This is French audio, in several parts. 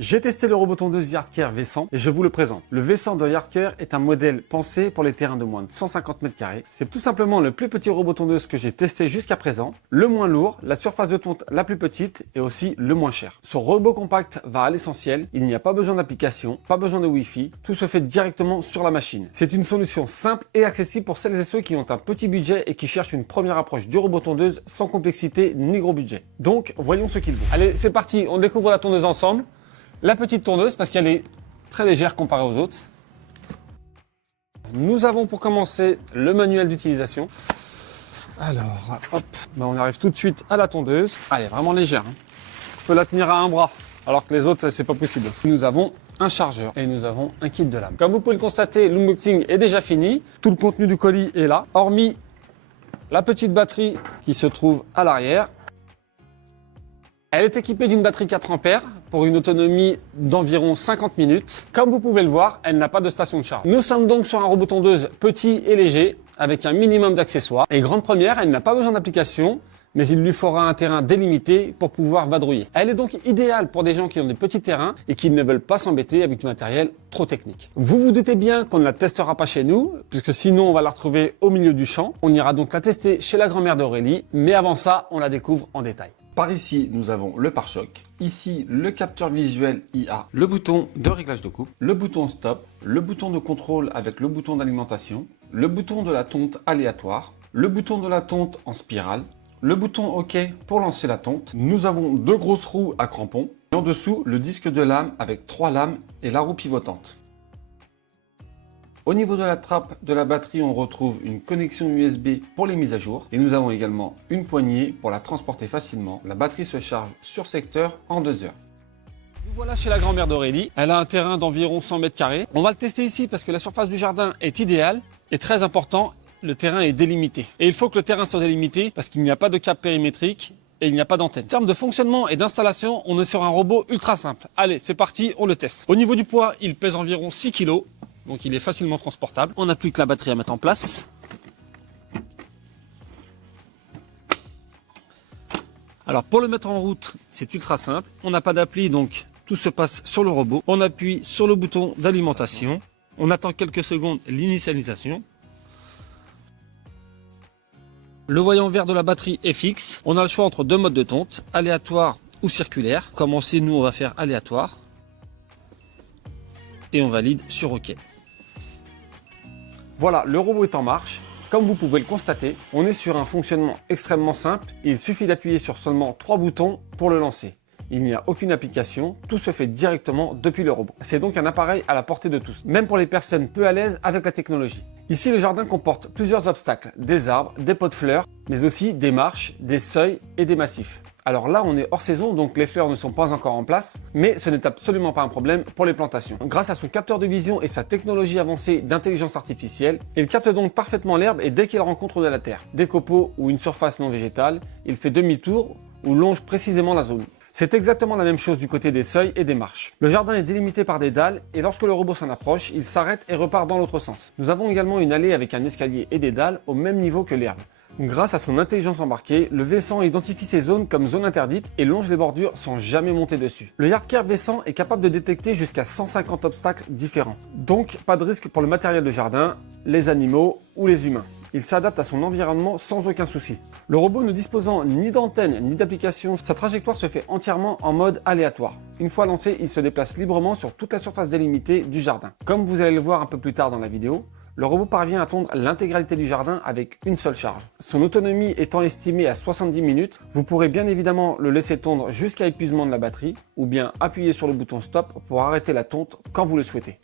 J'ai testé le robot tondeuse Yardcare V100 et je vous le présente. Le V100 de Yardcare est un modèle pensé pour les terrains de moins de 150 m². C'est tout simplement le plus petit robot tondeuse que j'ai testé jusqu'à présent, le moins lourd, la surface de tonte la plus petite et aussi le moins cher. Ce robot compact va à l'essentiel, il n'y a pas besoin d'application, pas besoin de Wi-Fi, tout se fait directement sur la machine. C'est une solution simple et accessible pour celles et ceux qui ont un petit budget et qui cherchent une première approche du robot tondeuse sans complexité ni gros budget. Donc voyons ce qu'il vaut. Allez, c'est parti, on découvre la tondeuse ensemble. La petite tondeuse parce qu'elle est très légère comparée aux autres. Nous avons pour commencer le manuel d'utilisation. Alors, hop, on arrive tout de suite à la tondeuse. Elle est vraiment légère. On peut la tenir à un bras, alors que les autres, c'est pas possible. Nous avons un chargeur et nous avons un kit de lame. Comme vous pouvez le constater, l'unboxing est déjà fini. Tout le contenu du colis est là, hormis la petite batterie qui se trouve à l'arrière. Elle est équipée d'une batterie 4 ampères pour une autonomie d'environ 50 minutes. Comme vous pouvez le voir, elle n'a pas de station de charge. Nous sommes donc sur un robot tondeuse petit et léger avec un minimum d'accessoires. Et grande première, elle n'a pas besoin d'application, mais il lui faudra un terrain délimité pour pouvoir vadrouiller. Elle est donc idéale pour des gens qui ont des petits terrains et qui ne veulent pas s'embêter avec du matériel trop technique. Vous vous doutez bien qu'on ne la testera pas chez nous, puisque sinon on va la retrouver au milieu du champ. On ira donc la tester chez la grand-mère d'Aurélie, mais avant ça, on la découvre en détail. Par ici, nous avons le pare-choc, ici le capteur visuel IA, le bouton de réglage de coupe, le bouton stop, le bouton de contrôle avec le bouton d'alimentation, le bouton de la tonte aléatoire, le bouton de la tonte en spirale, le bouton OK pour lancer la tonte. Nous avons deux grosses roues à crampons et en dessous le disque de lame avec 3 lames et la roue pivotante. Au niveau de la trappe de la batterie, on retrouve une connexion USB pour les mises à jour et nous avons également une poignée pour la transporter facilement. La batterie se charge sur secteur en 2 heures. Nous voilà chez la grand-mère d'Aurélie. Elle a un terrain d'environ 100 m². On va le tester ici parce que la surface du jardin est idéale et très important, le terrain est délimité. Et il faut que le terrain soit délimité parce qu'il n'y a pas de câble périmétrique et il n'y a pas d'antenne. En termes de fonctionnement et d'installation, on est sur un robot ultra simple. Allez, c'est parti, on le teste. Au niveau du poids, il pèse environ 6 kg. Donc il est facilement transportable. On n'a plus que la batterie à mettre en place. Alors pour le mettre en route, c'est ultra simple. On n'a pas d'appli, donc tout se passe sur le robot. On appuie sur le bouton d'alimentation. On attend quelques secondes l'initialisation. Le voyant vert de la batterie est fixe. On a le choix entre 2 modes de tonte, aléatoire ou circulaire. Comme on sait, nous on va faire aléatoire. Et on valide sur OK. Voilà, le robot est en marche. Comme vous pouvez le constater, on est sur un fonctionnement extrêmement simple. Il suffit d'appuyer sur seulement 3 boutons pour le lancer. Il n'y a aucune application, tout se fait directement depuis le robot. C'est donc un appareil à la portée de tous, même pour les personnes peu à l'aise avec la technologie. Ici, le jardin comporte plusieurs obstacles, des arbres, des pots de fleurs, mais aussi des marches, des seuils et des massifs. Alors là, on est hors saison, donc les fleurs ne sont pas encore en place, mais ce n'est absolument pas un problème pour les plantations. Grâce à son capteur de vision et sa technologie avancée d'intelligence artificielle, il capte donc parfaitement l'herbe et dès qu'il rencontre de la terre, des copeaux ou une surface non végétale, il fait demi-tour ou longe précisément la zone. C'est exactement la même chose du côté des seuils et des marches. Le jardin est délimité par des dalles et lorsque le robot s'en approche, il s'arrête et repart dans l'autre sens. Nous avons également une allée avec un escalier et des dalles au même niveau que l'herbe. Grâce à son intelligence embarquée, le V100 identifie ces zones comme zones interdites et longe les bordures sans jamais monter dessus. Le Yardcare V100 est capable de détecter jusqu'à 150 obstacles différents. Donc pas de risque pour le matériel de jardin, les animaux ou les humains. Il s'adapte à son environnement sans aucun souci. Le robot ne disposant ni d'antenne ni d'application, sa trajectoire se fait entièrement en mode aléatoire. Une fois lancé, il se déplace librement sur toute la surface délimitée du jardin. Comme vous allez le voir un peu plus tard dans la vidéo, le robot parvient à tondre l'intégralité du jardin avec une seule charge. Son autonomie étant estimée à 70 minutes, vous pourrez bien évidemment le laisser tondre jusqu'à épuisement de la batterie ou bien appuyer sur le bouton stop pour arrêter la tonte quand vous le souhaitez.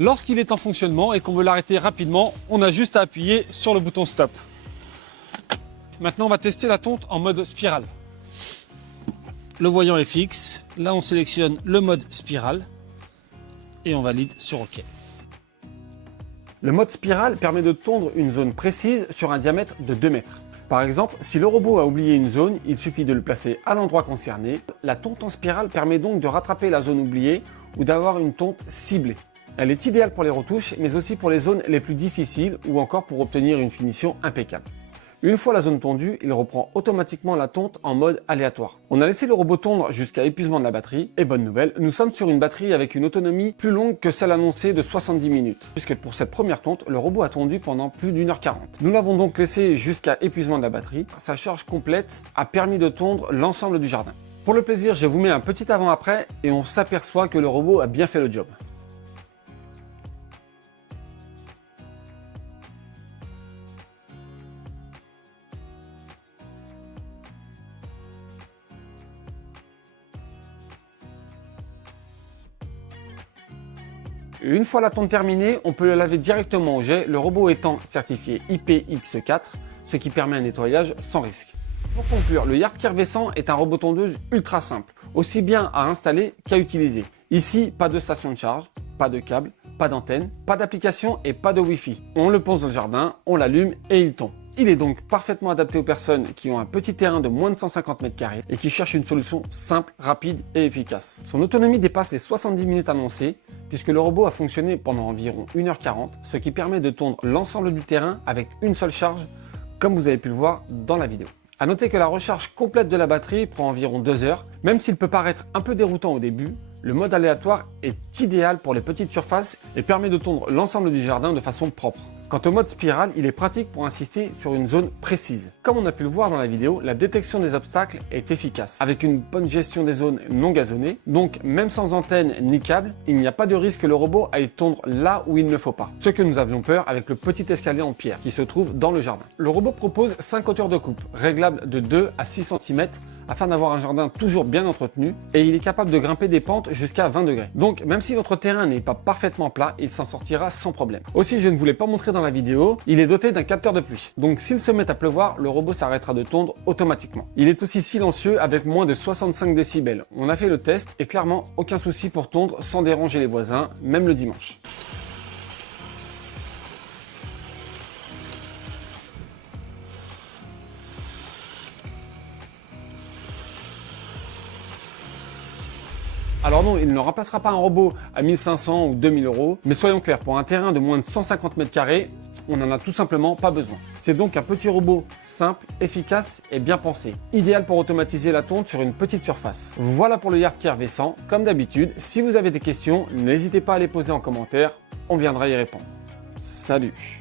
Lorsqu'il est en fonctionnement et qu'on veut l'arrêter rapidement, on a juste à appuyer sur le bouton stop. Maintenant, on va tester la tonte en mode spirale. Le voyant est fixe. Là, on sélectionne le mode spirale et on valide sur OK. Le mode spirale permet de tondre une zone précise sur un diamètre de 2 mètres. Par exemple, si le robot a oublié une zone, il suffit de le placer à l'endroit concerné. La tonte en spirale permet donc de rattraper la zone oubliée ou d'avoir une tonte ciblée. Elle est idéale pour les retouches, mais aussi pour les zones les plus difficiles ou encore pour obtenir une finition impeccable. Une fois la zone tondue, il reprend automatiquement la tonte en mode aléatoire. On a laissé le robot tondre jusqu'à épuisement de la batterie, et bonne nouvelle, nous sommes sur une batterie avec une autonomie plus longue que celle annoncée de 70 minutes, puisque pour cette première tonte, le robot a tondu pendant plus d'1h40. Nous l'avons donc laissé jusqu'à épuisement de la batterie. Sa charge complète a permis de tondre l'ensemble du jardin. Pour le plaisir, je vous mets un petit avant-après et on s'aperçoit que le robot a bien fait le job. Une fois la tonte terminée, on peut le laver directement au jet, le robot étant certifié IPX4, ce qui permet un nettoyage sans risque. Pour conclure, le Yardcare V100 est un robot tondeuse ultra simple, aussi bien à installer qu'à utiliser. Ici, pas de station de charge, pas de câble, pas d'antenne, pas d'application et pas de Wi-Fi. On le pose dans le jardin, on l'allume et il tombe. Il est donc parfaitement adapté aux personnes qui ont un petit terrain de moins de 150 m² et qui cherchent une solution simple, rapide et efficace. Son autonomie dépasse les 70 minutes annoncées puisque le robot a fonctionné pendant environ 1h40, ce qui permet de tondre l'ensemble du terrain avec une seule charge, comme vous avez pu le voir dans la vidéo. A noter que la recharge complète de la batterie prend environ 2 heures, même s'il peut paraître un peu déroutant au début. Le mode aléatoire est idéal pour les petites surfaces et permet de tondre l'ensemble du jardin de façon propre. Quant au mode spirale, il est pratique pour insister sur une zone précise. Comme on a pu le voir dans la vidéo, la détection des obstacles est efficace, avec une bonne gestion des zones non gazonnées. Donc même sans antenne ni câble, il n'y a pas de risque que le robot aille tondre là où il ne faut pas. Ce que nous avions peur avec le petit escalier en pierre qui se trouve dans le jardin. Le robot propose 5 hauteurs de coupe, réglables de 2 à 6 cm afin d'avoir un jardin toujours bien entretenu, et il est capable de grimper des pentes jusqu'à 20 degrés. Donc même si votre terrain n'est pas parfaitement plat, il s'en sortira sans problème. Aussi, je ne vous l'ai pas montré dans la vidéo, il est doté d'un capteur de pluie. Donc s'il se met à pleuvoir, le robot s'arrêtera de tondre automatiquement. Il est aussi silencieux avec moins de 65 décibels. On a fait le test et clairement aucun souci pour tondre sans déranger les voisins, même le dimanche. Alors non, il ne remplacera pas un robot à 1500 ou 2000 €, mais soyons clairs, pour un terrain de moins de 150 m², on n'en a tout simplement pas besoin. C'est donc un petit robot simple, efficace et bien pensé, idéal pour automatiser la tonte sur une petite surface. Voilà pour le Yardcare V100. Comme d'habitude, si vous avez des questions, n'hésitez pas à les poser en commentaire, on viendra y répondre. Salut!